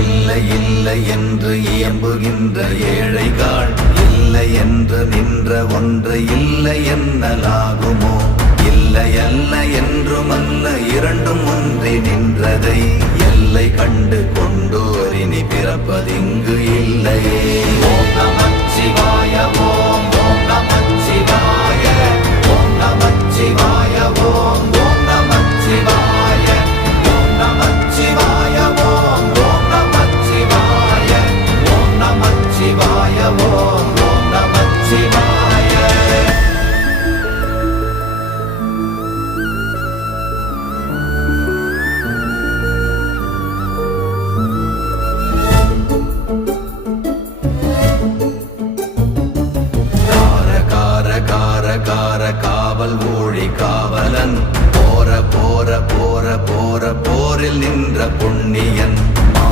இல்லை இல்லை என்று இயம்புகின்ற ஏழைகள், இல்லை என்று நின்ற ஒன்று இல்லை என்னலாகுமோ? இல்லை அல்ல என்றும் அல்ல, இரண்டும் ஒன்றி நின்றதை எல்லை கண்டு கொண்டோர் இனி பிறப்பதிங்க